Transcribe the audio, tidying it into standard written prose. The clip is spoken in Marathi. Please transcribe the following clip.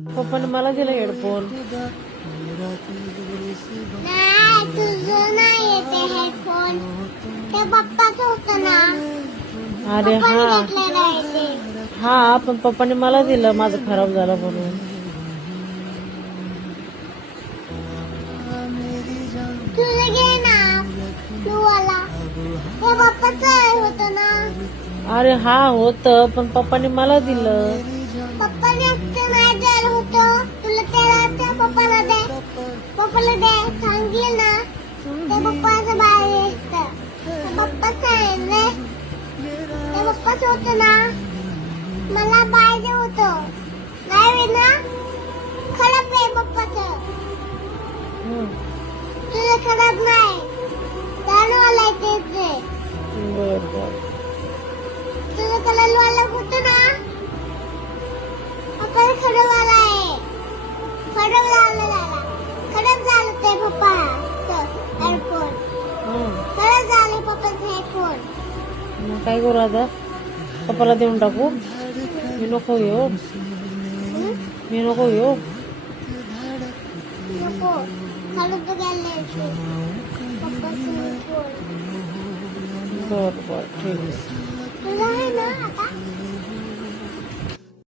पप्पाने मला दिलं हेडफोन. नाही तुझं नाही येते हेडफोन, ते पप्पाचं होतं ना. अरे पप्पाने हा घेतलेलं आहे ते. हा, पण पप्पाने मला दिलं, माझं खराब झालं म्हणून. तुझं घे ना तू वाला, ते पप्पाचं होतं ना. अरे हा होतं, पण पप्पाने मला दिलं. पप्पाने असं नाही द्यायला होतं तुला, त्याला त्या पप्पाला दे, पप्पाला दे सांगेल ना. ते पप्पाचं बाहेर असतं, ते पप्पाचं आहे रे, ते पप्पाचं होतं ना. मला पाहिजे होतं, नाही ना, खराब आहे पप्पाचं. हम्म. तुझं खराब नाही, दानवाला आहे तेच आहे. बर बर. तुझं कलरवाला होतं ना, पप्पाला खराबवाला आहे. खराब झालं ते पप्पाचं हेडफोन. हं. खराब झाले पप्पाचं हेडफोन. मग काय करू आता? पप्पाला देऊन टाकू? मी नको घेऊ, मी नको घेऊ. नको, खराब घ्यायला यायचे पप्पाचं हेडफोन. बर बर, ठीक आहे. तुला आहे ना